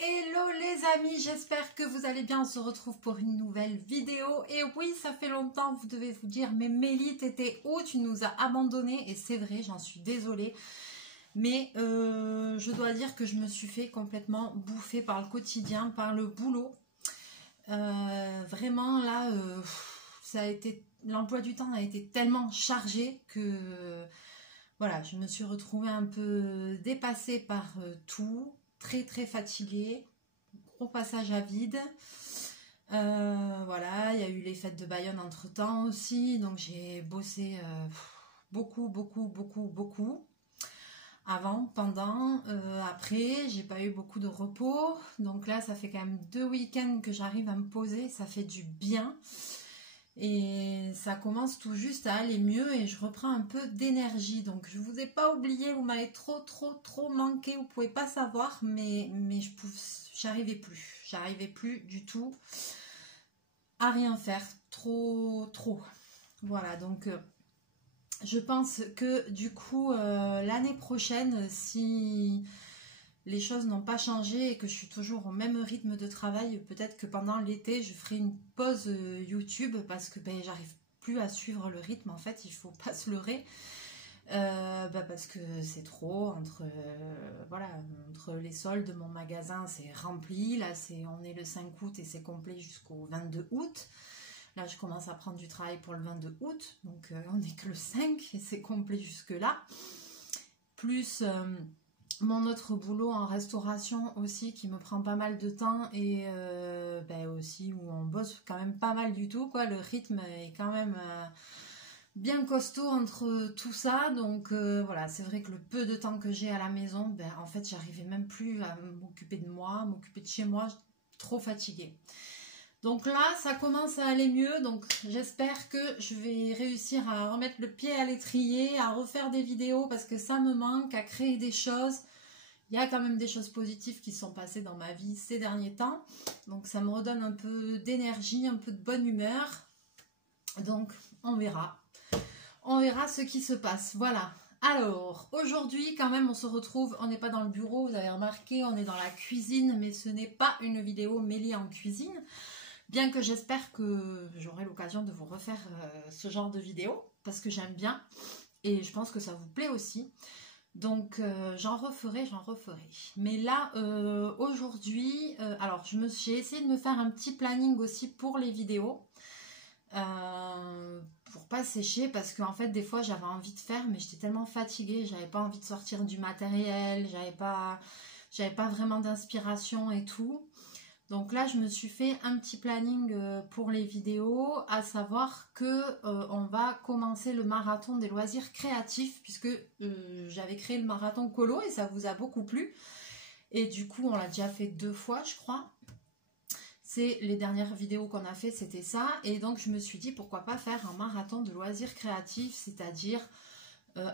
Hello les amis, j'espère que vous allez bien, on se retrouve pour une nouvelle vidéo. Et oui, ça fait longtemps, vous devez vous dire, mais Mélie, t'étais où? Tu nous as abandonnés. Et c'est vrai, j'en suis désolée. Mais je dois dire que je me suis fait complètement bouffer par le quotidien, par le boulot. Vraiment là, ça a été, l'emploi du temps a été tellement chargé que voilà, je me suis retrouvée un peu dépassée par tout, très fatiguée, gros passage à vide. Voilà, il y a eu les fêtes de Bayonne entre temps aussi, donc j'ai bossé beaucoup avant, pendant, après, j'ai pas eu beaucoup de repos, donc là ça fait quand même 2 week-ends que j'arrive à me poser, ça fait du bien. Et ça commence tout juste à aller mieux et je reprends un peu d'énergie. Donc je vous ai pas oublié, vous m'avez trop manqué, vous pouvez pas savoir, mais j'arrivais plus du tout à rien faire, trop. Voilà, donc je pense que du coup l'année prochaine, si les choses n'ont pas changé et que je suis toujours au même rythme de travail, peut-être que pendant l'été, je ferai une pause YouTube parce que j'arrive plus à suivre le rythme. En fait, il faut pas se leurrer. Parce que c'est trop voilà, entre les soldes de mon magasin, c'est rempli. Là, on est le 5 août et c'est complet jusqu'au 22 août. Là, je commence à prendre du travail pour le 22 août. Donc, on n'est que le 5 et c'est complet jusque-là. Plus mon autre boulot en restauration aussi qui me prend pas mal de temps et aussi où on bosse quand même pas mal du tout, quoi. Le rythme est quand même bien costaud entre tout ça, donc voilà, c'est vrai que le peu de temps que j'ai à la maison, en fait j'arrivais même plus à m'occuper de moi, m'occuper de chez moi, trop fatiguée. Donc là, ça commence à aller mieux, donc j'espère que je vais réussir à remettre le pied à l'étrier, à refaire des vidéos parce que ça me manque, à créer des choses. Il y a quand même des choses positives qui sont passées dans ma vie ces derniers temps, donc ça me redonne un peu d'énergie, un peu de bonne humeur. Donc on verra ce qui se passe, voilà. Alors, aujourd'hui, quand même, on se retrouve, on n'est pas dans le bureau, vous avez remarqué, on est dans la cuisine, mais ce n'est pas une vidéo Mélie en cuisine. Bien que j'espère que j'aurai l'occasion de vous refaire ce genre de vidéo, parce que j'aime bien, et je pense que ça vous plaît aussi. Donc j'en referai. Mais là, aujourd'hui, alors j'ai essayé de me faire un petit planning aussi pour les vidéos, pour pas sécher, parce qu'en fait des fois j'avais envie de faire, mais j'étais tellement fatiguée, j'avais pas envie de sortir du matériel, j'avais pas vraiment d'inspiration et tout. Donc là, je me suis fait un petit planning pour les vidéos, à savoir que on va commencer le marathon des loisirs créatifs, puisque j'avais créé le marathon colo et ça vous a beaucoup plu. Et du coup, on l'a déjà fait 2 fois, je crois. C'est les dernières vidéos qu'on a fait, c'était ça. Et donc, je me suis dit, pourquoi pas faire un marathon de loisirs créatifs, c'est-à-dire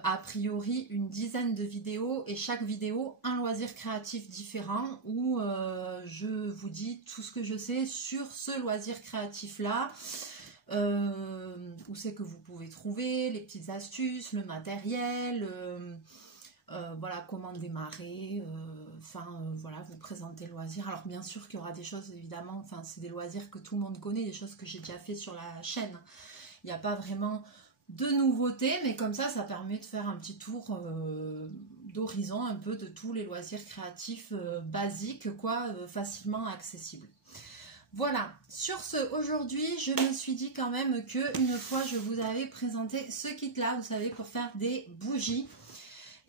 a priori une dizaine de vidéos et chaque vidéo un loisir créatif différent où je vous dis tout ce que je sais sur ce loisir créatif là, où c'est que vous pouvez trouver les petites astuces, le matériel, voilà, comment démarrer, voilà, vous présenter le loisir. Alors bien sûr qu'il y aura des choses, évidemment, enfin c'est des loisirs que tout le monde connaît, des choses que j'ai déjà fait sur la chaîne. Il n'y a pas vraiment de nouveautés, mais comme ça permet de faire un petit tour d'horizon un peu de tous les loisirs créatifs basiques, quoi, facilement accessibles. Voilà, sur ce, aujourd'hui, je me suis dit quand même que une fois je vous avais présenté ce kit-là, vous savez, pour faire des bougies,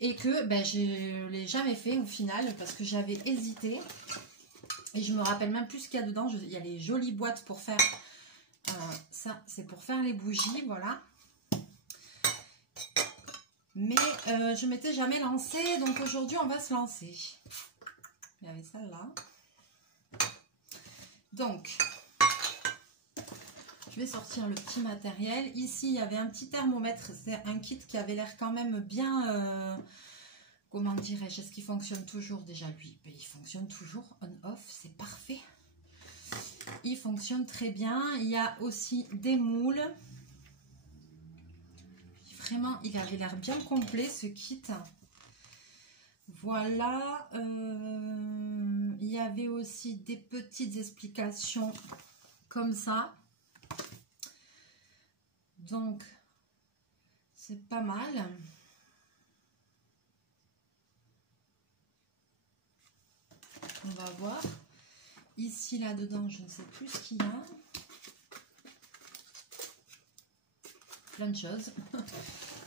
et que je l'ai jamais fait au final parce que j'avais hésité, et je me rappelle même plus ce qu'il y a dedans. Il y a les jolies boîtes pour faire, ça c'est pour faire les bougies, voilà. Mais je m'étais jamais lancée, donc aujourd'hui on va se lancer. Il y avait celle-là. Donc, je vais sortir le petit matériel. Ici, il y avait un petit thermomètre. C'est un kit qui avait l'air quand même bien... comment dirais-je? Est-ce qu'il fonctionne toujours déjà, lui? Il fonctionne toujours on-off, c'est parfait. Il fonctionne très bien. Il y a aussi des moules. Vraiment, il avait l'air bien complet ce kit. Voilà. Il y avait aussi des petites explications comme ça. Donc, c'est pas mal. On va voir. Ici, là-dedans, je ne sais plus ce qu'il y a. Plein de choses.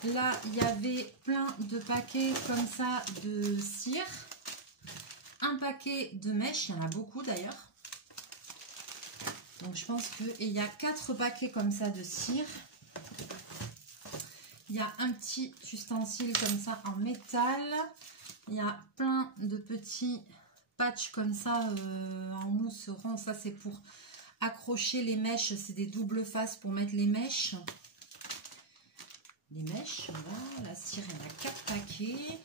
Là, il y avait plein de paquets comme ça de cire. Un paquet de mèches, il y en a beaucoup d'ailleurs. Donc je pense que... Et il y a 4 paquets comme ça de cire. Il y a un petit ustensile comme ça en métal. Il y a plein de petits patchs comme ça en mousse rond. Ça c'est pour accrocher les mèches. C'est des doubles faces pour mettre les mèches. Les mèches, voilà. La cire, il y en a 4 paquets.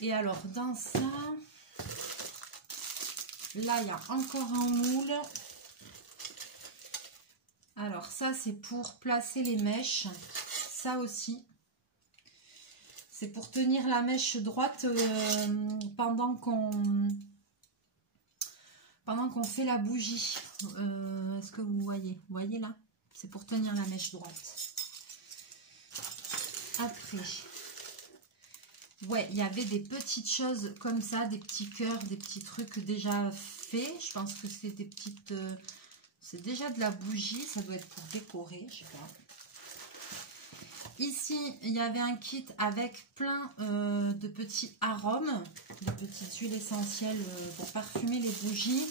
Et alors dans ça... Là, il y a encore un moule. Alors, ça, c'est pour placer les mèches. Ça aussi. C'est pour tenir la mèche droite pendant qu'on fait la bougie. Est-ce que vous voyez? Vous voyez là? C'est pour tenir la mèche droite. Après... Ouais, il y avait des petites choses comme ça, des petits cœurs, des petits trucs déjà faits. Je pense que c'est des petites... c'est déjà de la bougie, ça doit être pour décorer, je sais pas. Ici, il y avait un kit avec plein de petits arômes, de petites huiles essentielles pour parfumer les bougies.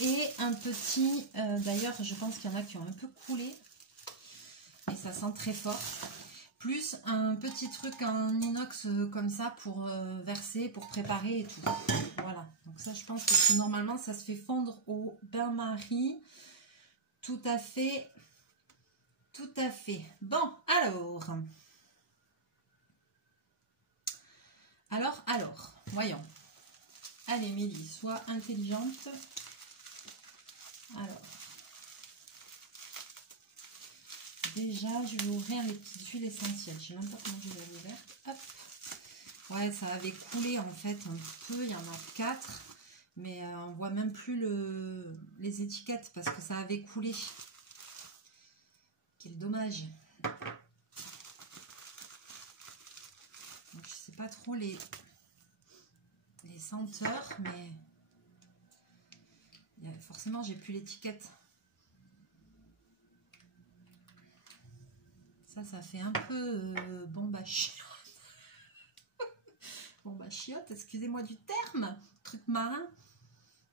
Et un petit... d'ailleurs, je pense qu'il y en a qui ont un peu coulé. Et ça sent très fort. Plus un petit truc en inox comme ça pour verser, pour préparer et tout. Voilà. Donc ça, je pense que normalement, ça se fait fondre au bain-marie. Tout à fait. Tout à fait. Bon, alors. Alors. Voyons. Allez, Mélie, sois intelligente. Alors. Déjà, je vais ouvrir les petites huiles essentielles. Je ne sais même pas comment je l'ai ouverte. Hop. Ouais, ça avait coulé en fait un peu. Il y en a 4. Mais on voit même plus les étiquettes parce que ça avait coulé. Quel dommage. Donc, je sais pas trop les senteurs, mais forcément, j'ai plus l'étiquette. Ça fait un peu bombe à chiotte. Bombe à chiotte, excusez-moi du terme. Truc marin.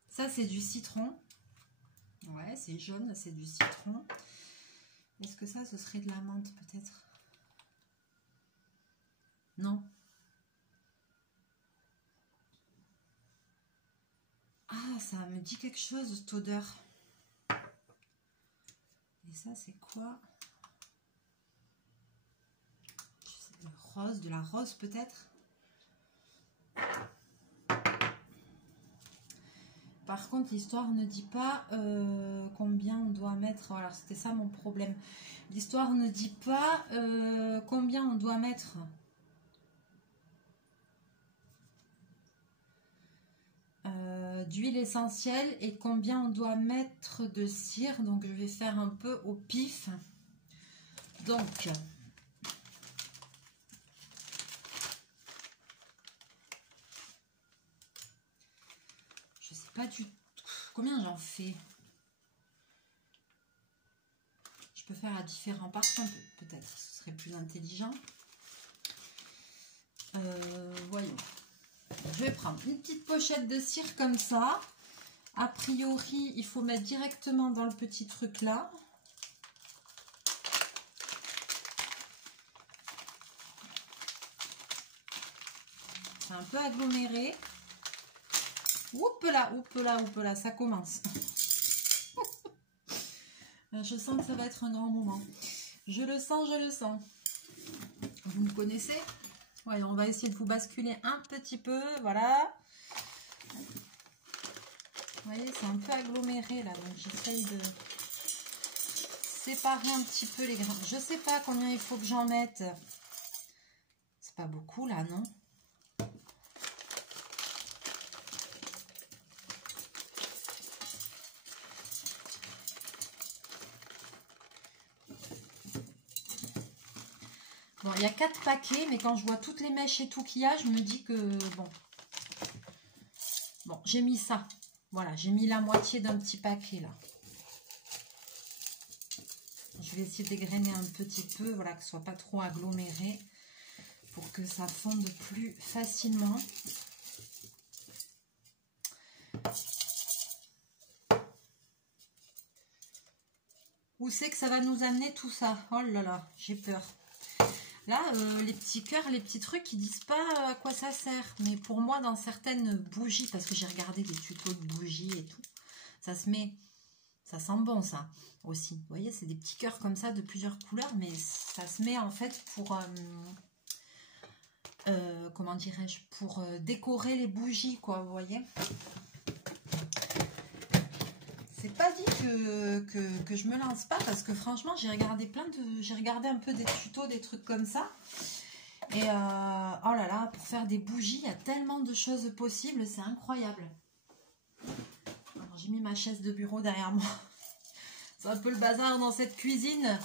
Ça, c'est du citron. Ouais, c'est jaune, c'est du citron. Est-ce que ça, ce serait de la menthe, peut-être? Non. Ah, ça me dit quelque chose, cette odeur. Et ça, c'est quoi? Rose, de la rose peut-être. Par contre, l'histoire ne dit pas combien on doit mettre. Alors, c'était ça mon problème. L'histoire ne dit pas combien on doit mettre d'huile essentielle et combien on doit mettre de cire. Donc, je vais faire un peu au pif. Donc... pas du tout. Combien j'en fais? Je peux faire à différents parfums, peut-être. Ce serait plus intelligent. Voyons. Je vais prendre une petite pochette de cire comme ça. A priori, il faut mettre directement dans le petit truc là. C'est un peu aggloméré. Oups là, ça commence. Je sens que ça va être un grand moment. Je le sens. Vous me connaissez? Ouais, on va essayer de vous basculer un petit peu, voilà. Vous voyez, c'est un peu aggloméré là, donc j'essaye de séparer un petit peu les grains. Je sais pas combien il faut que j'en mette. C'est pas beaucoup là, non? Bon, il y a 4 paquets, mais quand je vois toutes les mèches et tout qu'il y a, je me dis que bon. Bon, j'ai mis ça. Voilà, j'ai mis la moitié d'un petit paquet là. Je vais essayer d'égrener un petit peu, voilà, que ce soit pas trop aggloméré pour que ça fonde plus facilement. Où c'est que ça va nous amener tout ça? Oh là là, j'ai peur. Là, les petits cœurs, les petits trucs, ils disent pas à quoi ça sert. Mais pour moi, dans certaines bougies, parce que j'ai regardé des tutos de bougies et tout, ça se met, ça sent bon ça aussi. Vous voyez, c'est des petits cœurs comme ça de plusieurs couleurs, mais ça se met en fait pour, comment dirais-je, pour décorer les bougies, quoi, vous voyez. C'est pas dit que je me lance pas parce que franchement j'ai regardé j'ai regardé un peu des tutos, des trucs comme ça et oh là là, pour faire des bougies il y a tellement de choses possibles, c'est incroyable. Alors j'ai mis ma chaise de bureau derrière moi, c'est un peu le bazar dans cette cuisine.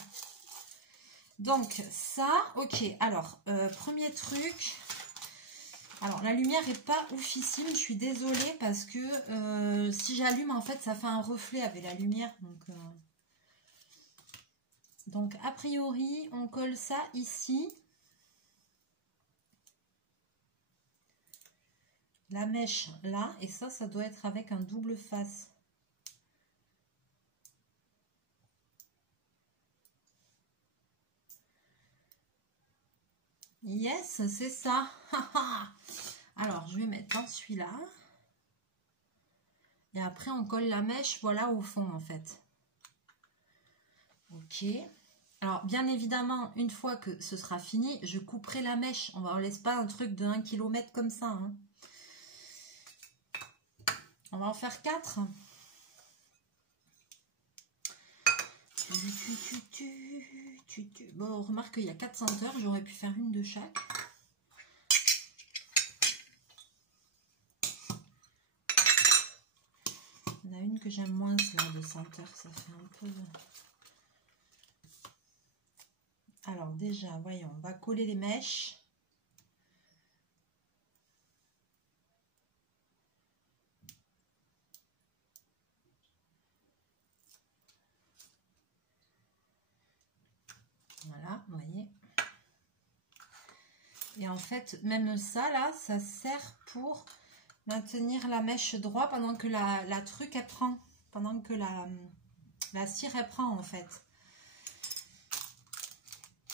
Donc ça, ok, alors premier truc. Alors, la lumière n'est pas oufissime, je suis désolée parce que si j'allume, en fait, ça fait un reflet avec la lumière. Donc, a priori, on colle ça ici. La mèche là, et ça doit être avec un double face. Yes, c'est ça. Alors, je vais mettre dans celui-là. Et après, on colle la mèche, voilà, au fond, en fait. Ok. Alors, bien évidemment, une fois que ce sera fini, je couperai la mèche. On ne laisse pas un truc de 1 km comme ça. Hein. On va en faire 4. Bon, remarque qu'il y a 4 senteurs. J'aurais pu faire une de chaque. Il y en a une que j'aime moins, celle de senteur. Ça fait un peu... Alors déjà, voyons, on va coller les mèches. Voilà, vous voyez. Et en fait, même ça, là, ça sert pour maintenir la mèche droite pendant que la truc, elle prend. Pendant que la cire, elle prend, en fait.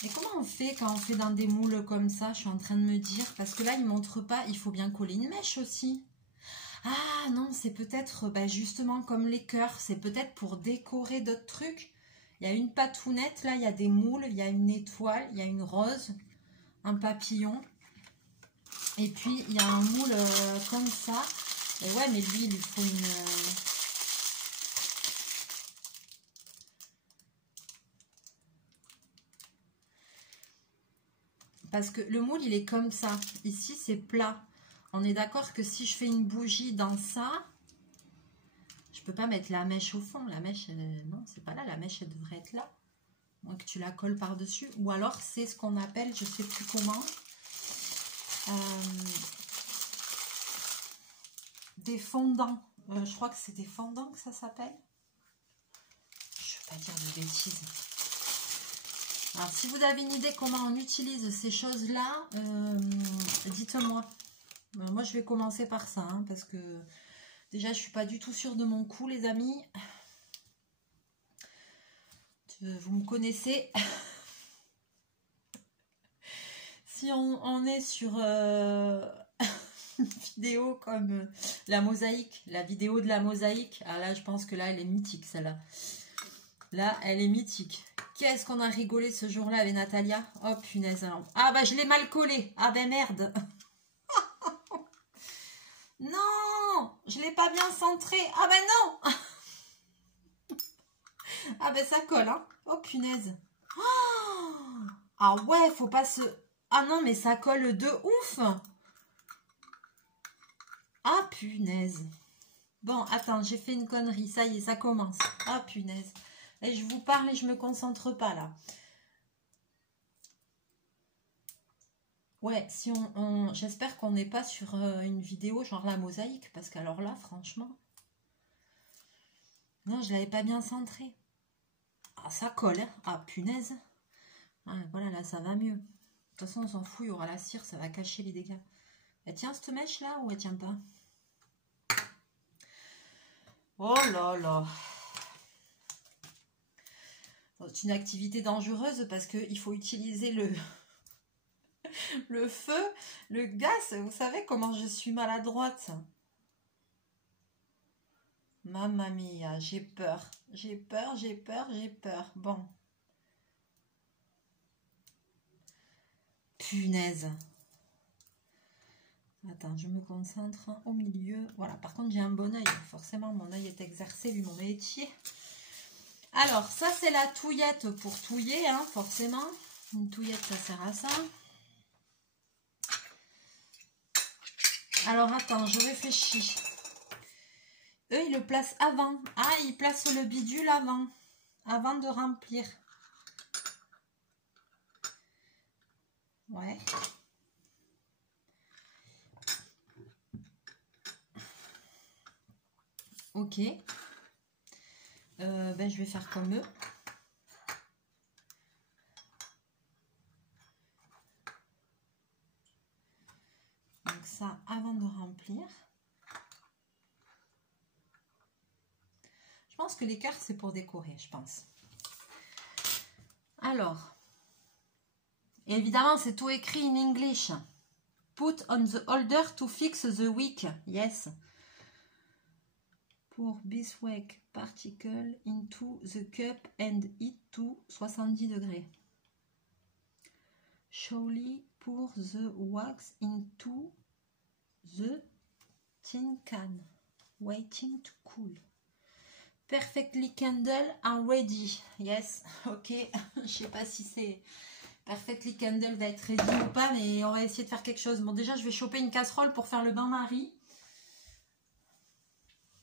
Et comment on fait quand on fait dans des moules comme ça? Je suis en train de me dire, parce que là, il ne montre pas, il faut bien coller une mèche aussi. Ah non, c'est peut-être justement comme les cœurs, c'est peut-être pour décorer d'autres trucs. Il y a une patounette, là, il y a des moules, il y a une étoile, il y a une rose, un papillon. Et puis, il y a un moule comme ça. Et ouais, mais lui, il lui faut une... Parce que le moule, il est comme ça. Ici, c'est plat. On est d'accord que si je fais une bougie dans ça, je peux pas mettre la mèche au fond. La mèche, non, c'est pas là. La mèche, elle devrait être là. Donc, tu la colles par-dessus. Ou alors, c'est ce qu'on appelle, je sais plus comment, des fondants. Je crois que c'est des fondants que ça s'appelle. Je ne veux pas dire de bêtises. Alors, si vous avez une idée comment on utilise ces choses-là, dites-moi. Moi, je vais commencer par ça, hein, parce que déjà, je ne suis pas du tout sûre de mon coup, les amis. Vous me connaissez. Si on est sur une vidéo comme la mosaïque, la vidéo de la mosaïque, ah là, je pense que là, elle est mythique, celle-là. Là, elle est mythique. Qu'est-ce qu'on a rigolé ce jour-là avec Natalia? Oh, punaise. Ah, bah, je l'ai mal collé. Ah, ben merde. Non, je l'ai pas bien centré. Ah, ben non. Ah, ben ça colle, hein. Oh, punaise. Oh, ah ouais, faut pas se... Ah non, mais ça colle de ouf. Ah, punaise. Bon, attends, j'ai fait une connerie. Ça y est, ça commence. Ah, punaise. Et je vous parle et je me concentre pas, là. Ouais, si j'espère qu'on n'est pas sur une vidéo genre la mosaïque, parce qu'alors là, franchement... Non, je l'avais pas bien centré. Ah, ça colle, hein. Ah, punaise. Ah, voilà, là, ça va mieux. De toute façon, on s'en fout, il y aura la cire, ça va cacher les dégâts. Elle tient cette mèche-là ou elle tient pas? Oh là là. C'est une activité dangereuse parce qu'il faut utiliser le feu, le gaz. Vous savez comment je suis maladroite. Mamma mia, j'ai peur. J'ai peur, j'ai peur, j'ai peur. Bon. Punaise. Attends, je me concentre au milieu. Voilà, par contre, j'ai un bon oeil. Forcément, mon oeil est exercé vu mon métier. Alors, ça, c'est la touillette pour touiller, hein, forcément. Une touillette, ça sert à ça. Alors, attends, je réfléchis. Eux, ils le placent avant. Ah, ils placent le bidule avant de remplir. Ouais. Ok. Ben, je vais faire comme eux. Donc ça, avant de remplir. Je pense que les cœurs, c'est pour décorer, je pense. Alors, évidemment, c'est tout écrit in English. Put on the holder to fix the wick. Yes. Pour beeswax particle into the cup and heat to 70 degrés. Slowly pour the wax into the tin can. Waiting to cool. Perfectly candle are ready. Yes, ok. Je sais pas si c'est Perfectly candle va être ready ou pas, mais on va essayer de faire quelque chose. Bon, déjà, je vais choper une casserole pour faire le bain-marie.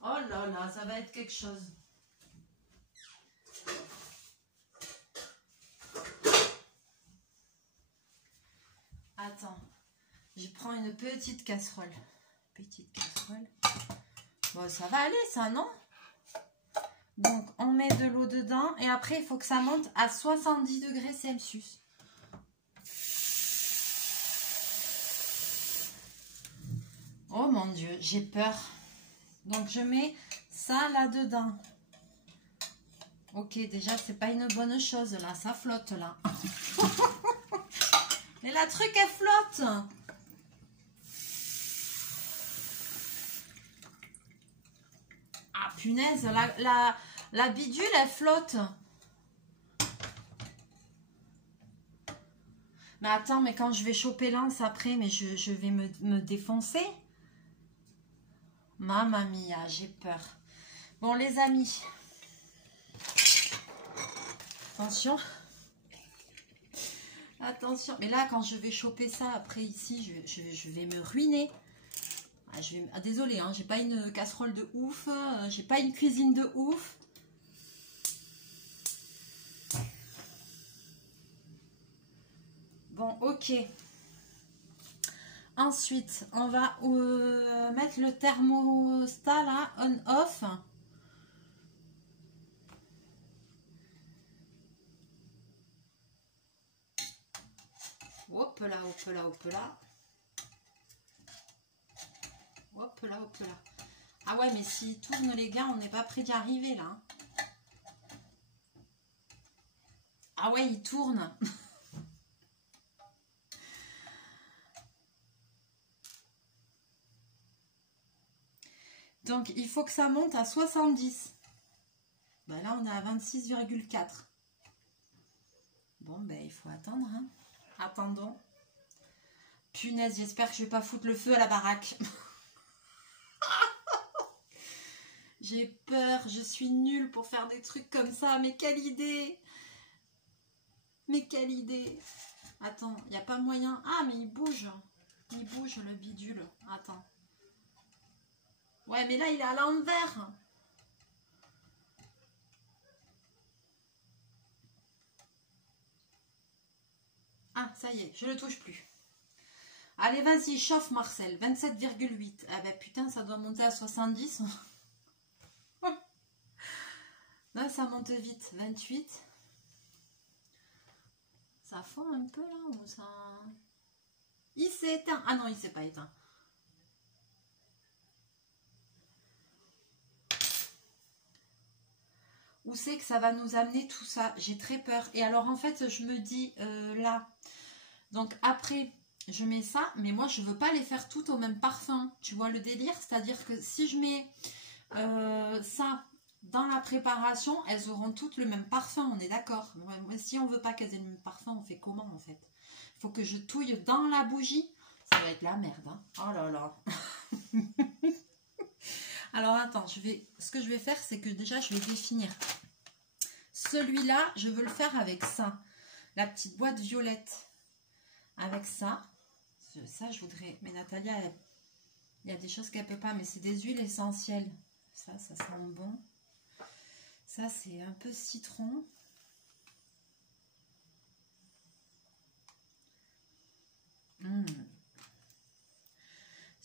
Oh là là, ça va être quelque chose. Attends, je prends une petite casserole. Petite casserole. Bon, ça va aller, ça, non? Donc, on met de l'eau dedans et après, il faut que ça monte à 70 degrés Celsius. Oh mon Dieu, j'ai peur. Donc, je mets ça là-dedans. Ok, déjà, c'est pas une bonne chose, là. Ça flotte, là. Mais la truc, elle flotte. Ah, punaise, la bidule, elle flotte. Mais attends, mais quand je vais choper l'anse après, mais je vais me défoncer. Mamma mia, j'ai peur. Bon, les amis. Attention. Attention. Mais là, quand je vais choper ça après ici, je vais me ruiner. Ah, désolée, hein, j'ai pas une casserole de ouf. J'ai pas une cuisine de ouf. Bon, ok. Ensuite, on va mettre le thermostat là, on-off. Hop là, hop là, hop là. Hop là, hop là. Ah ouais, mais s'il tourne les gars, on n'est pas près d'y arriver là. Ah ouais, il tourne. Donc, il faut que ça monte à 70. Ben là, on est à 26,4. Bon, ben, il faut attendre. Hein. Attendons. Punaise, j'espère que je vais pas foutre le feu à la baraque. J'ai peur, je suis nulle pour faire des trucs comme ça. Mais quelle idée! Mais quelle idée! Attends, il n'y a pas moyen. Ah, mais il bouge. Il bouge le bidule. Attends. Ouais, mais là, il est à l'envers. Ah, ça y est, je le touche plus. Allez, vas-y, chauffe Marcel. 27,8. Ah ben putain, ça doit monter à 70. Là, ça monte vite. 28. Ça fond un peu là ou ça... Il s'est éteint. Ah non, il s'est pas éteint. Où c'est que ça va nous amener tout ça? J'ai très peur. Et alors en fait, je me dis là, donc après, je mets ça, mais moi je veux pas les faire toutes au même parfum. Tu vois le délire? C'est-à-dire que si je mets ça dans la préparation, elles auront toutes le même parfum, on est d'accord. Si on veut pas qu'elles aient le même parfum, on fait comment en fait? Il faut que je touille dans la bougie. Ça va être la merde. Hein. Oh là là. Alors attends, ce que je vais faire, c'est que déjà je vais définir. Celui-là, je veux le faire avec ça. La petite boîte violette. Avec ça. Ça, je voudrais... Mais Natalia, il y a des choses qu'elle ne peut pas, mais c'est des huiles essentielles. Ça sent bon. Ça, c'est un peu citron.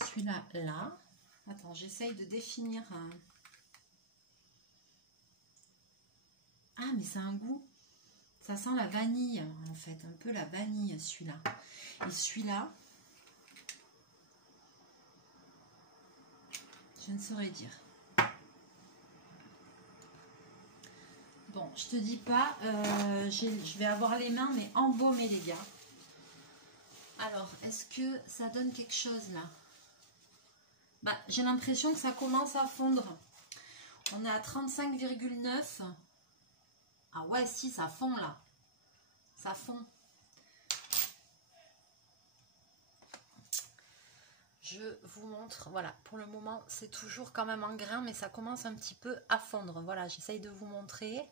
Celui-là, là. Attends, j'essaye de définir. Ah, mais c'est un goût. Ça sent la vanille, en fait. Un peu la vanille, celui-là. Et celui-là, je ne saurais dire. Bon, je te dis pas, je vais avoir les mains, mais embaumées, les gars. Alors, est-ce que ça donne quelque chose, là? Bah, j'ai l'impression que ça commence à fondre. On est à 35,9. Ah ouais, si, ça fond, là. Ça fond. Je vous montre. Voilà, pour le moment, c'est toujours quand même en grain, mais ça commence un petit peu à fondre. Voilà, j'essaye de vous montrer.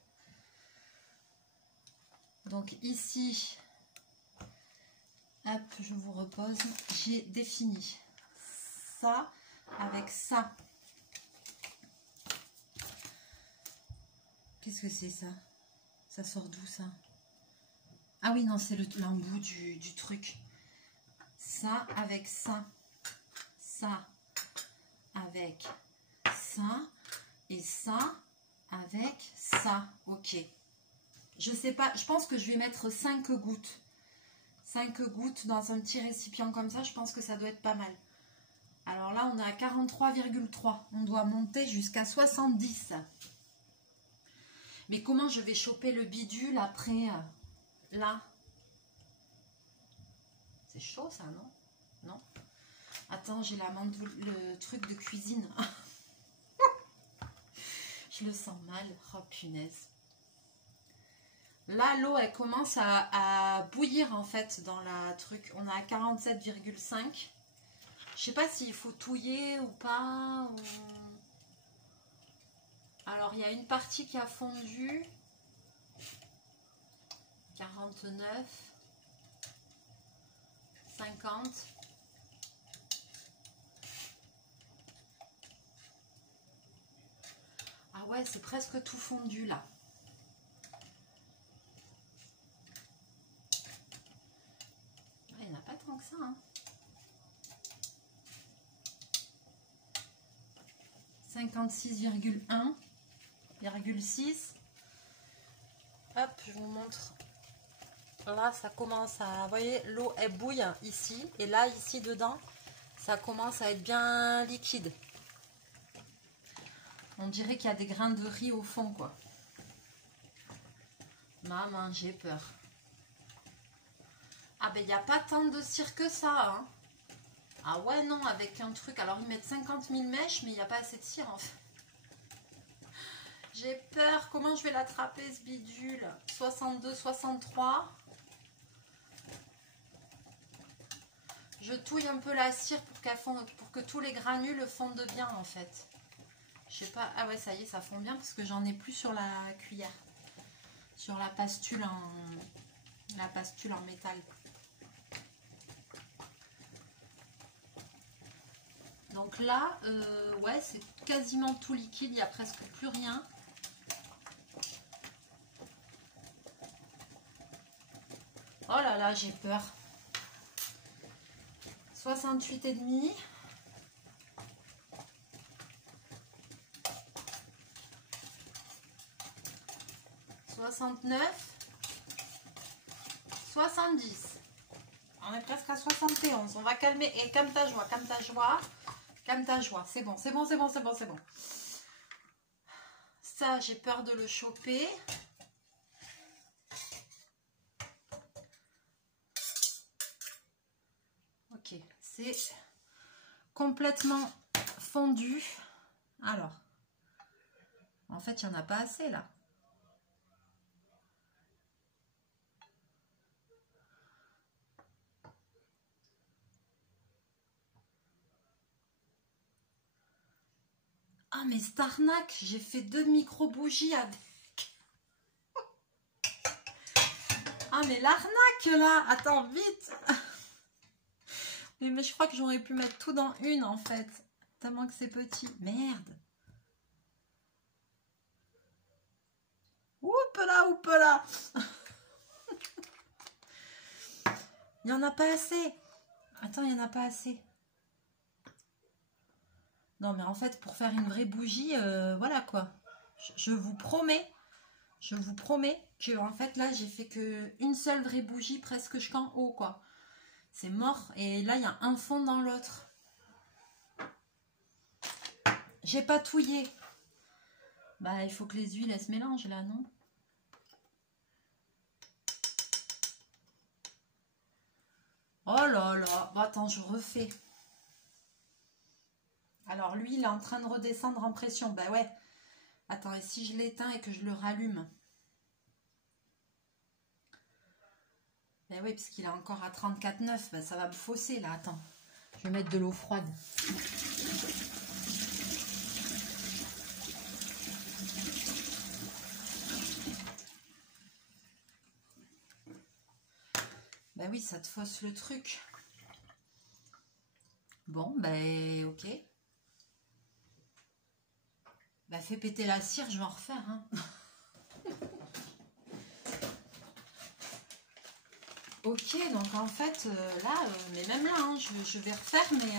Donc ici, hop, je vous repose. J'ai défini ça avec ça. Qu'est-ce que c'est ça? Ça sort d'où ça? Ah oui, non, c'est l'embout du truc. Ça avec ça. Ça avec ça. Et ça avec ça. Ok. Je sais pas, je pense que je vais mettre 5 gouttes. 5 gouttes dans un petit récipient comme ça, je pense que ça doit être pas mal. Alors là, on est à 43,3. On doit monter jusqu'à 70. Mais comment je vais choper le bidule après là? C'est chaud ça, non? Non? Attends, j'ai le truc de cuisine. Je le sens mal. Oh punaise. Là, l'eau, elle commence à bouillir en fait dans la truc. On est à 47,5. Je sais pas s'il faut touiller ou pas. Ou... Alors, il y a une partie qui a fondu. 49. 50. Ah ouais, c'est presque tout fondu là. Il n'y en a pas tant que ça. Hein. 56,1,6. Hop, je vous montre. Là, ça commence à... Vous voyez, l'eau, elle bouille ici. Et là, ici, dedans, ça commence à être bien liquide. On dirait qu'il y a des grains de riz au fond, quoi. Maman, j'ai peur. Ah ben, il n'y a pas tant de cire que ça, hein. Ah ouais, non, avec un truc... Alors, ils mettent 50 000 mèches, mais il n'y a pas assez de cire, en fait. J'ai peur. Comment je vais l'attraper, ce bidule? 62, 63. Je touille un peu la cire pour qu'elle fonde, pour que tous les granules fondent bien, en fait. Je sais pas... Ah ouais, ça y est, ça fond bien, parce que j'en ai plus sur la cuillère. Sur la pastule en... La pastule en métal. Donc là, ouais, c'est quasiment tout liquide, il n'y a presque plus rien. Oh là là, j'ai peur. 68,5. 69. 70. On est presque à 71. On va calmer. Et calme ta joie, calme ta joie. Calme ta joie. C'est bon, c'est bon, c'est bon, c'est bon, c'est bon. Ça, j'ai peur de le choper. Ok, c'est complètement fondu. Alors, en fait, il n'y en a pas assez là. Ah, mais cette arnaque, j'ai fait 2 micro-bougies avec. Ah, mais l'arnaque là. Attends, vite. Mais je crois que j'aurais pu mettre tout dans une en fait. Tellement que c'est petit. Merde. Oups là, oups là. Il n'y en a pas assez. Attends, il n'y en a pas assez. Non, mais en fait, pour faire une vraie bougie, voilà quoi. Je vous promets que en fait là, j'ai fait qu'une seule vraie bougie presque jusqu'en haut quoi. C'est mort. Et là, il y a un fond dans l'autre. J'ai pas touillé. Bah, il faut que les huiles, elles se mélangent là, non? Oh là là. Bon, attends, je refais. Alors, lui, il est en train de redescendre en pression. Bah ouais. Attends, et si je l'éteins et que je le rallume? Ben oui, parce qu'il est encore à 34,9. Ben ça va me fausser là. Attends, je vais mettre de l'eau froide. Ben oui, ça te fausse le truc. Bon, ben ok. Ben fais péter la cire, je vais en refaire. Hein. Ok, donc en fait, là, mais même là, hein, je vais refaire, mais...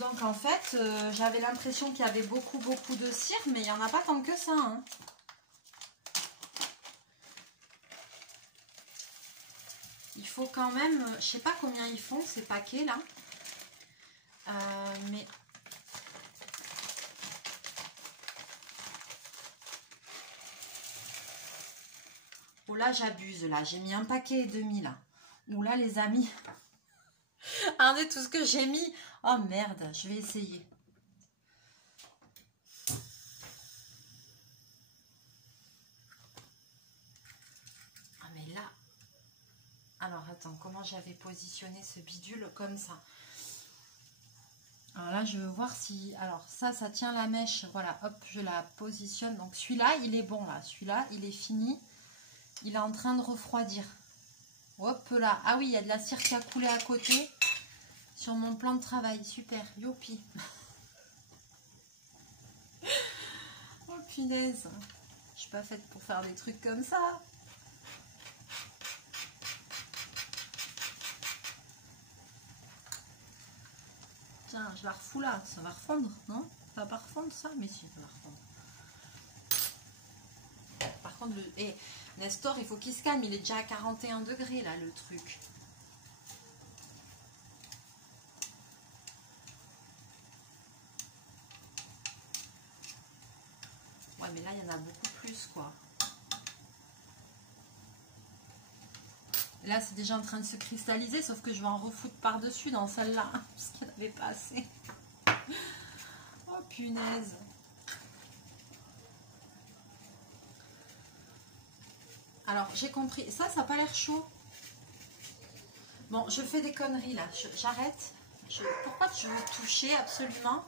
Donc en fait, j'avais l'impression qu'il y avait beaucoup de cire, mais il n'y en a pas tant que ça. Hein. Il faut quand même, je sais pas combien ils font ces paquets là. Mais... Oh là, j'abuse là. J'ai mis un paquet et demi là. Oh là, les amis. Regardez tout ce que j'ai mis. Oh merde, je vais essayer. Ah mais là... Alors attends, comment j'avais positionné ce bidule comme ça? Alors là, je veux voir si... Alors ça tient la mèche. Voilà, hop, je la positionne. Donc celui-là, il est bon là. Celui-là, il est fini. Il est en train de refroidir. Hop là. Ah oui, il y a de la cire qui a coulé à côté. Sur mon plan de travail. Super. Youpi. Oh punaise. Je suis pas faite pour faire des trucs comme ça. Tiens, je la refous là. Ça va refondre, non? Ça va pas refondre ça? Mais si, ça va refondre. Par contre, Nestor, il faut qu'il se calme. Il est déjà à 41 degrés là, le truc. Ouais, mais là, il y en a beaucoup plus, quoi. Là, c'est déjà en train de se cristalliser, sauf que je vais en refoutre par-dessus dans celle-là, parce qu'il n'y en avait pas assez. Oh, punaise. Alors, j'ai compris. Ça n'a pas l'air chaud. Bon, je fais des conneries, là. J'arrête. Pourquoi je veux toucher absolument?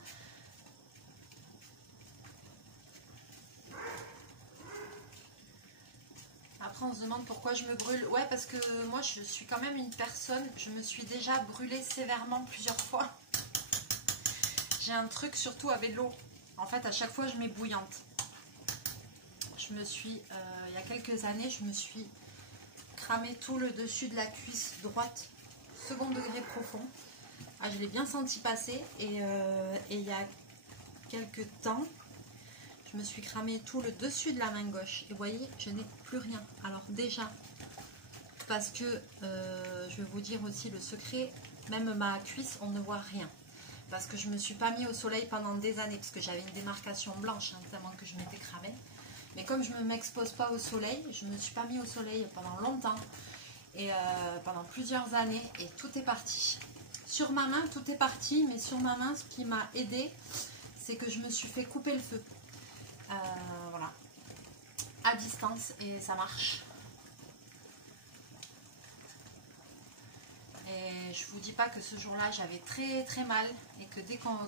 Après, on se demande pourquoi je me brûle. Ouais, parce que moi, je suis quand même une personne. Je me suis déjà brûlée sévèrement plusieurs fois. J'ai un truc surtout avec l'eau. En fait, à chaque fois, je mets bouillante. Je me suis, il y a quelques années, je me suis cramé tout le dessus de la cuisse droite, second degré profond. Ah, je l'ai bien senti passer. Et il y a quelques temps, je me suis cramé tout le dessus de la main gauche. Et vous voyez, je n'ai plus rien. Alors déjà, parce que je vais vous dire aussi le secret, même ma cuisse, on ne voit rien. Parce que je ne me suis pas mis au soleil pendant des années, parce que j'avais une démarcation blanche, hein, tellement que je m'étais cramée. Mais comme je ne m'expose pas au soleil, je ne me suis pas mis au soleil pendant longtemps, et pendant plusieurs années, et tout est parti. Sur ma main, tout est parti, mais sur ma main, ce qui m'a aidé, c'est que je me suis fait couper le feu. Voilà, à distance, et ça marche. Et je vous dis pas que ce jour-là, j'avais très très mal, et que dès quand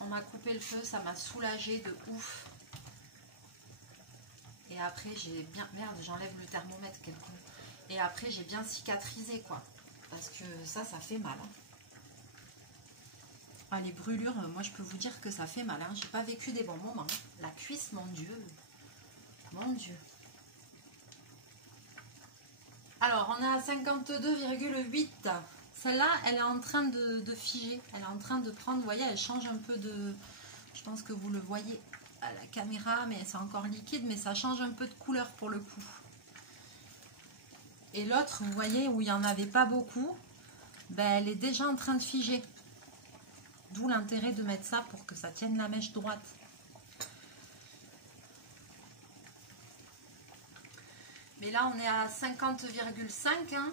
on m'a coupé le feu, ça m'a soulagée de ouf. Et après, j'ai bien... Merde, j'enlève le thermomètre, quel con. Et après, j'ai bien cicatrisé, quoi. Parce que ça fait mal. Hein. Ah, les brûlures, moi, je peux vous dire que ça fait mal. Hein. J'ai pas vécu des bons moments. La cuisse, mon Dieu. Mon Dieu. Alors, on est à 52,8. Celle-là, elle est en train de figer. Elle est en train de prendre... Vous voyez, elle change un peu de... Je pense que vous le voyez à la caméra, mais c'est encore liquide, mais ça change un peu de couleur pour le coup. Et l'autre, vous voyez, où il n'y en avait pas beaucoup, ben, elle est déjà en train de figer. D'où l'intérêt de mettre ça pour que ça tienne la mèche droite. Mais là, on est à 50,5. Hein.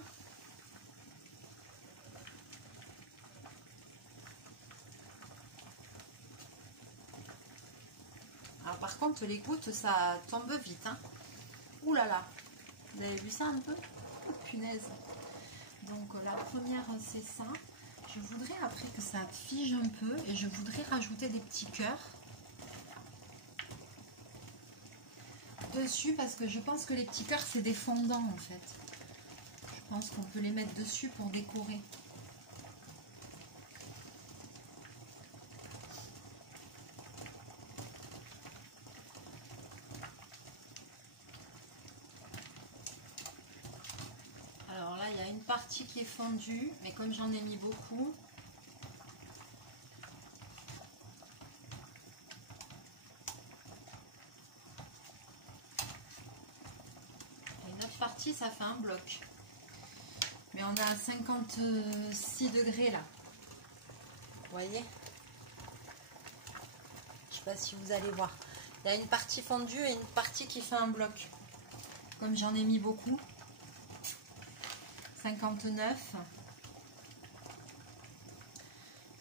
Alors, par contre, les gouttes, ça tombe vite. Hein. Ouh là là. Vous avez vu ça un peu? Oh, punaise. Donc, la première, c'est ça. Je voudrais après que ça fige un peu et je voudrais rajouter des petits cœurs dessus parce que je pense que les petits cœurs c'est des fondants en fait. Je pense qu'on peut les mettre dessus pour décorer. Alors là il y a une partie qui est fondue mais comme j'en ai mis beaucoup, partie ça fait un bloc, mais on est à 56 degrés là, vous voyez, je sais pas si vous allez voir, il y a une partie fondue et une partie qui fait un bloc, comme j'en ai mis beaucoup. 59.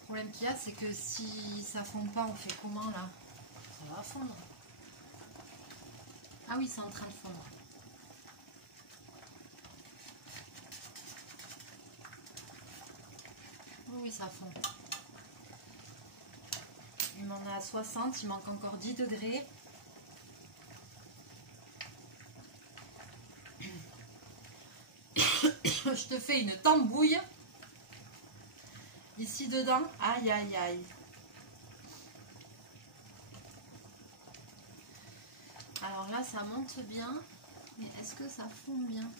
Le problème qu'il y a c'est que si ça fond pas, on fait comment là? Ça va fondre. Ah oui, c'est en train de fondre. Oui, ça fond. Il m'en a à 60, il manque encore 10 degrés. Je te fais une tambouille. Ici dedans, aïe aïe aïe. Alors là, ça monte bien, mais est-ce que ça fond bien?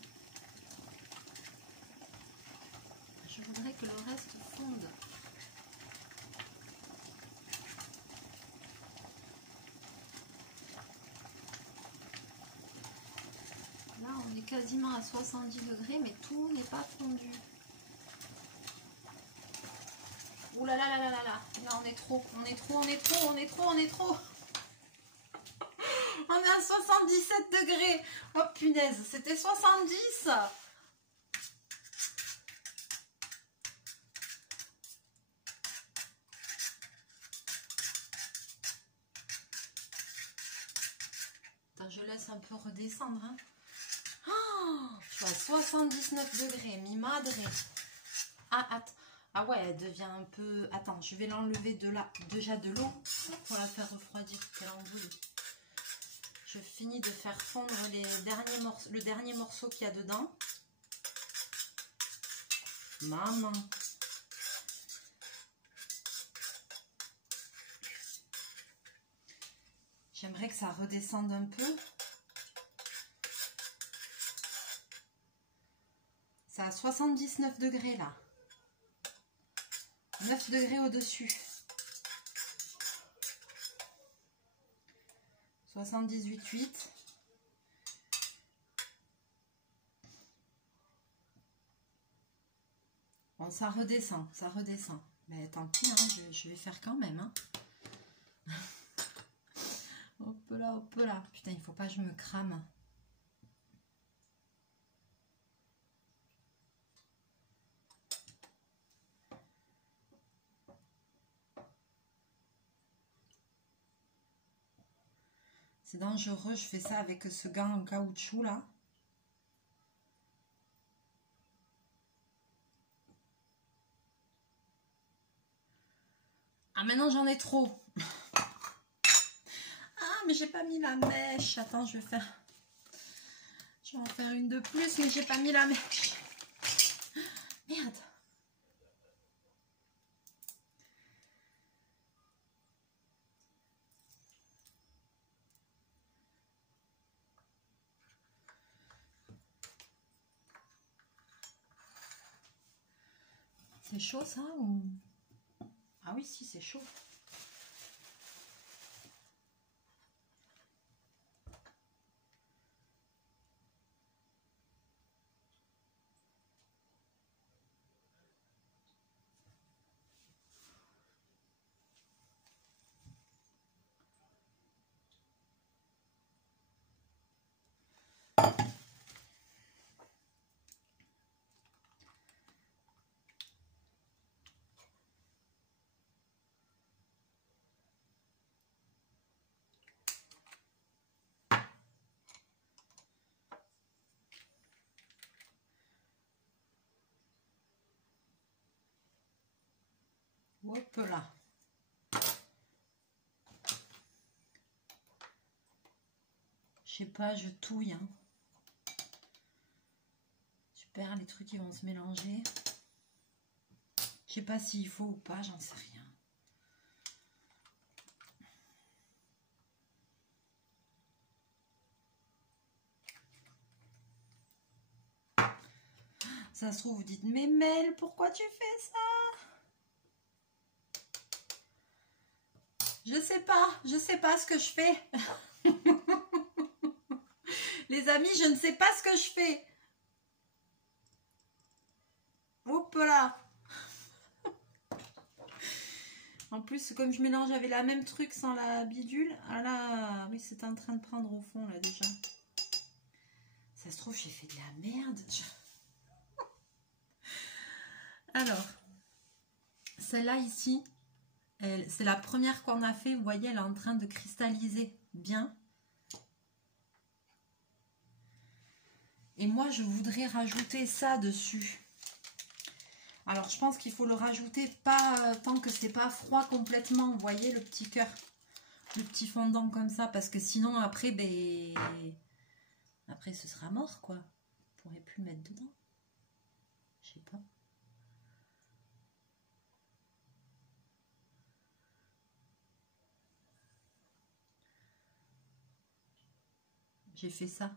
Je voudrais que le reste fonde. Là, on est quasiment à 70 degrés, mais tout n'est pas fondu. Ouh là là là là là là. Là, on est trop, on est trop, on est trop, on est trop, on est trop. On est à 77 degrés. Oh punaise, c'était 70. Attends, je laisse un peu redescendre. Hein. Oh, je suis à 79 degrés, mi madre. Ah, attends. Ah ouais, elle devient un peu... Attends, je vais l'enlever déjà de l'eau pour la faire refroidir. Quelle embrouille. Je finis de faire fondre le dernier morceau qu'il y a dedans. Maman. J'aimerais que ça redescende un peu. C'est à 79 degrés là. 9 degrés au-dessus. 78,8. Bon, ça redescend, ça redescend. Mais tant pis, hein, je vais faire quand même. Hein. Hop là, hop là. Putain, il faut pas que je me crame. C'est dangereux, je fais ça avec ce gant en caoutchouc là. Ah, maintenant j'en ai trop. Ah, mais j'ai pas mis la mèche. Attends, je vais en faire une de plus, mais j'ai pas mis la mèche. Merde. C'est chaud ça ou... Ah oui, si, c'est chaud. Hop là. Je sais pas, je touille. Hein. Super, les trucs ils vont se mélanger. Je sais pas s'il faut ou pas, j'en sais rien. Ça se trouve, vous dites, mais Mel, pourquoi tu fais ça? Je sais pas ce que je fais. Les amis, je ne sais pas ce que je fais. Hop là. En plus, comme je mélange avec la même truc sans la bidule. Ah là, oui, c'est en train de prendre au fond là déjà. Ça se trouve, j'ai fait de la merde. Alors, celle-là ici, c'est la première qu'on a fait. Vous voyez, elle est en train de cristalliser bien. Et moi, je voudrais rajouter ça dessus. Alors, je pense qu'il faut le rajouter pas tant que c'est pas froid complètement. Vous voyez le petit cœur, le petit fondant comme ça, parce que sinon après, ben, après ce sera mort quoi. On pourrait plus mettre dedans. Je sais pas. J'ai fait ça.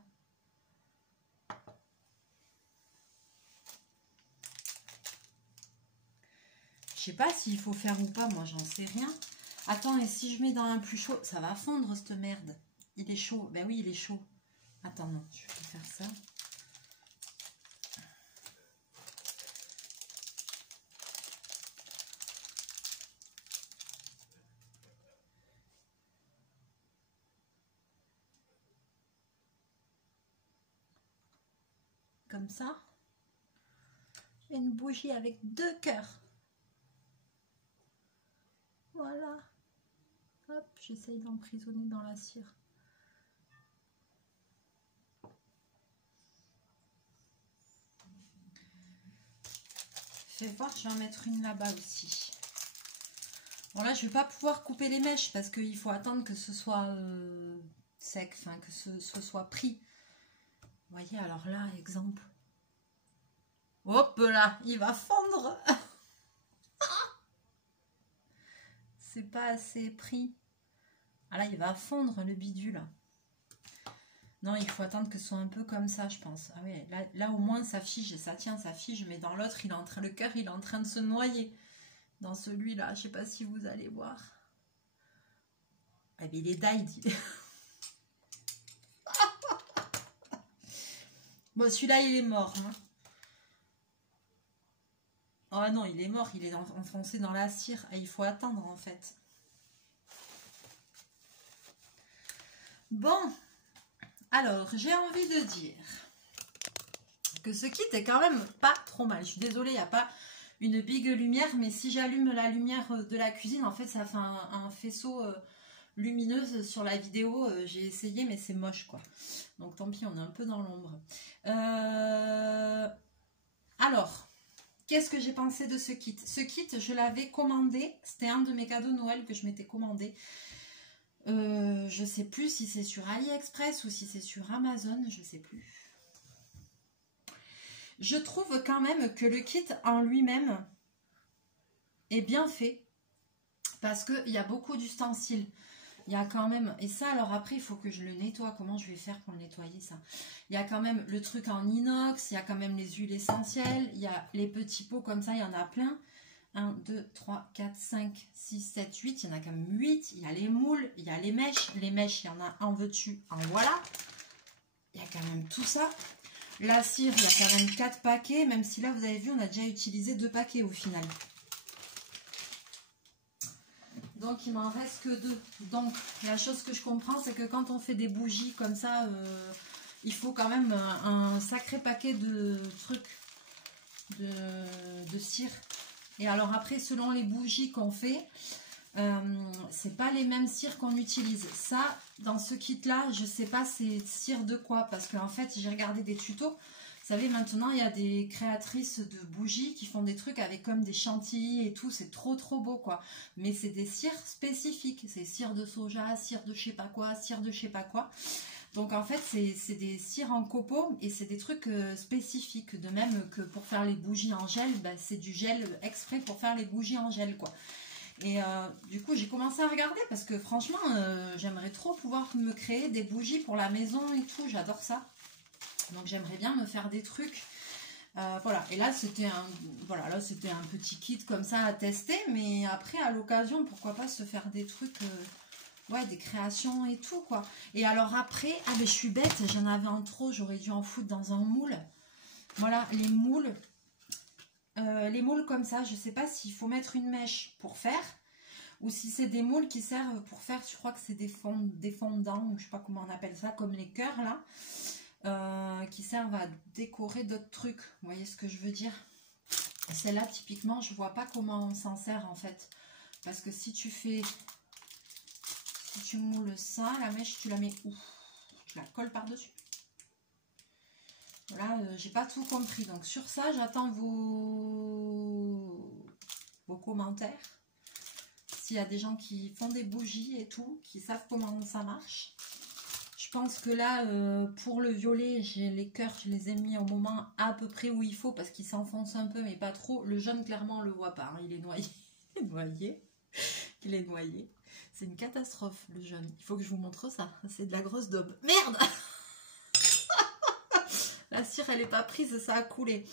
Je sais pas s'il faut faire ou pas, moi j'en sais rien. Attends, et si je mets dans un plus chaud, ça va fondre cette merde. Il est chaud. Ben oui, il est chaud. Attends, non, je vais faire ça. Comme ça. Une bougie avec 2 cœurs. Voilà. Hop, j'essaye d'emprisonner dans la cire. Fais voir, je vais en mettre une là-bas aussi. Bon là, je vais pas pouvoir couper les mèches parce qu'il faut attendre que ce soit sec, enfin que ce soit pris. Vous voyez, alors là, exemple. Hop là, il va fondre. C'est pas assez pris. Ah là, il va fondre le bidule. Non, il faut attendre que ce soit un peu comme ça, je pense. Ah ouais, là au moins ça fige, ça tient, ça fige, mais dans l'autre, le cœur, il est en train de se noyer. Dans celui-là, je sais pas si vous allez voir. Ah, mais il est died. Bon, celui-là, il est mort. Hein. Oh non, il est mort, il est enfoncé dans la cire. Ah, il faut attendre, en fait. Bon, alors, j'ai envie de dire que ce kit est quand même pas trop mal. Je suis désolée, il n'y a pas une big lumière, mais si j'allume la lumière de la cuisine, en fait, ça fait un faisceau lumineuse sur la vidéo. J'ai essayé, mais c'est moche, quoi. Donc, tant pis, on est un peu dans l'ombre. Alors, qu'est-ce que j'ai pensé de ce kit? Ce kit, je l'avais commandé. C'était un de mes cadeaux de Noël que je m'étais commandé. Je sais plus si c'est sur AliExpress ou si c'est sur Amazon, je sais plus. Je trouve quand même que le kit en lui-même est bien fait parce qu'il y a beaucoup d'ustensiles. Il y a quand même, et ça alors après il faut que je le nettoie, comment je vais faire pour le nettoyer ça? Il y a quand même le truc en inox, il y a quand même les huiles essentielles, il y a les petits pots comme ça, il y en a plein. 1, 2, 3, 4, 5, 6, 7, 8, il y en a quand même 8. Il y a les moules, il y a les mèches. Les mèches, il y en a en veux-tu, en voilà. Il y a quand même tout ça. La cire, il y a quand même 4 paquets, même si là, vous avez vu, on a déjà utilisé 2 paquets au final. Donc, il m'en reste que 2. Donc, la chose que je comprends, c'est que quand on fait des bougies comme ça, il faut quand même un sacré paquet de trucs, de cire. Et alors après, selon les bougies qu'on fait, c'est pas les mêmes cires qu'on utilise. Ça, dans ce kit-là, je sais pas c'est cire de quoi. Parce qu'en fait, j'ai regardé des tutos. Vous savez, maintenant, il y a des créatrices de bougies qui font des trucs avec comme des chantilly et tout. C'est trop, trop beau, quoi. Mais c'est des cires spécifiques. C'est cire de soja, cire de je sais pas quoi, cire de je sais pas quoi. Donc en fait c'est des cires en copeaux et c'est des trucs spécifiques. De même que pour faire les bougies en gel, bah, c'est du gel exprès pour faire les bougies en gel quoi. Et du coup j'ai commencé à regarder parce que franchement j'aimerais trop pouvoir me créer des bougies pour la maison et tout, j'adore ça. Donc j'aimerais bien me faire des trucs. Voilà, et là c'était un petit kit comme ça à tester, mais après à l'occasion pourquoi pas se faire des trucs... Ouais, des créations et tout, quoi. Et alors après, ah mais je suis bête, j'en avais en trop, j'aurais dû en foutre dans un moule. Voilà, les moules. Les moules comme ça, je sais pas s'il faut mettre une mèche pour faire, ou si c'est des moules qui servent pour faire, je crois que c'est des fondants, ou je sais pas comment on appelle ça, comme les cœurs là, qui servent à décorer d'autres trucs. Vous voyez ce que je veux dire? Celle-là, typiquement, je vois pas comment on s'en sert en fait. Parce que si tu fais... Si tu moules ça, la mèche, tu la mets où? Tu la colles par-dessus. Voilà, j'ai pas tout compris. Donc sur ça, j'attends vos commentaires. S'il y a des gens qui font des bougies et tout, qui savent comment ça marche. Je pense que là, pour le violet, j'ai les cœurs, je les ai mis au moment à peu près où il faut parce qu'il s'enfonce un peu, mais pas trop. Le jaune, clairement, on le voit pas. Hein, il est noyé. Il est noyé. C'est une catastrophe, le jaune. Il faut que je vous montre ça. C'est de la grosse daube. Merde. La cire, elle n'est pas prise, ça a coulé.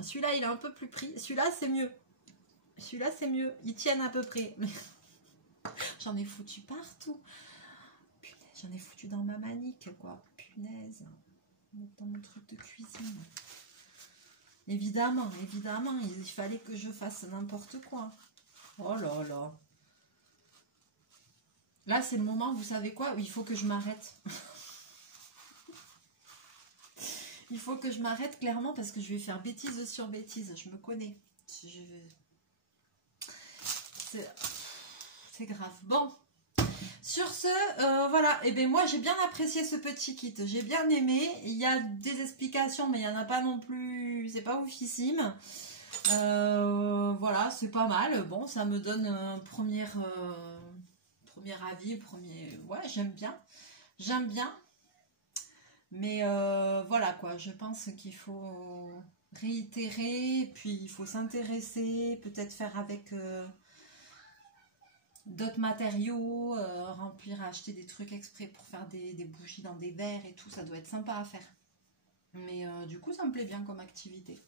Celui-là, il est un peu plus pris. Celui-là, c'est mieux. Celui-là, c'est mieux. Ils tiennent à peu près. J'en ai foutu partout. Punaise, j'en ai foutu dans ma manique, quoi. Punaise. Dans mon truc de cuisine. Évidemment, évidemment, il fallait que je fasse n'importe quoi. Oh là là. Là, c'est le moment, vous savez quoi? Il faut que je m'arrête. Il faut que je m'arrête clairement parce que je vais faire bêtise sur bêtise. Je me connais. C'est grave. Bon. Sur ce, voilà. Et bien moi, j'ai bien apprécié ce petit kit. J'ai bien aimé. Il y a des explications, mais il n'y en a pas non plus. C'est pas oufissime. Voilà, c'est pas mal. Bon, ça me donne un premier avis. Ouais, j'aime bien. J'aime bien. Mais voilà quoi, je pense qu'il faut réitérer, puis il faut s'intéresser, peut-être faire avec d'autres matériaux, remplir, acheter des trucs exprès pour faire des bougies dans des verres et tout, ça doit être sympa à faire. Mais du coup, ça me plaît bien comme activité.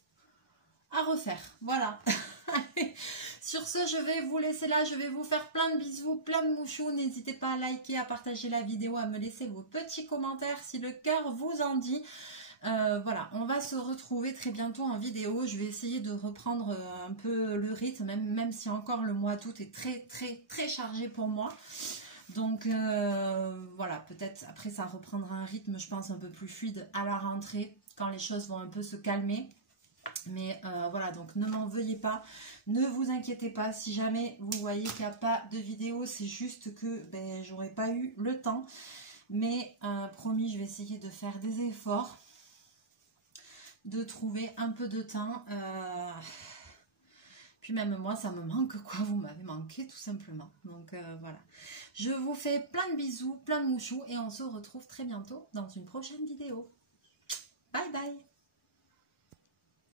À refaire, voilà. Allez, sur ce, je vais vous laisser là, je vais vous faire plein de bisous, plein de mouchous. N'hésitez pas à liker, à partager la vidéo, à me laisser vos petits commentaires si le cœur vous en dit. Voilà, on va se retrouver très bientôt en vidéo. Je vais essayer de reprendre un peu le rythme, même si encore le mois d'août est très chargé pour moi. Donc voilà, peut-être après ça reprendra un rythme, je pense, un peu plus fluide à la rentrée, quand les choses vont un peu se calmer. Mais voilà, donc ne m'en veuillez pas, ne vous inquiétez pas si jamais vous voyez qu'il n'y a pas de vidéo, c'est juste que j'aurais pas eu le temps. Mais promis, je vais essayer de faire des efforts, de trouver un peu de temps. Puis même moi, ça me manque quoi, vous m'avez manqué tout simplement. Donc voilà, je vous fais plein de bisous, plein de mouchous et on se retrouve très bientôt dans une prochaine vidéo. Bye bye.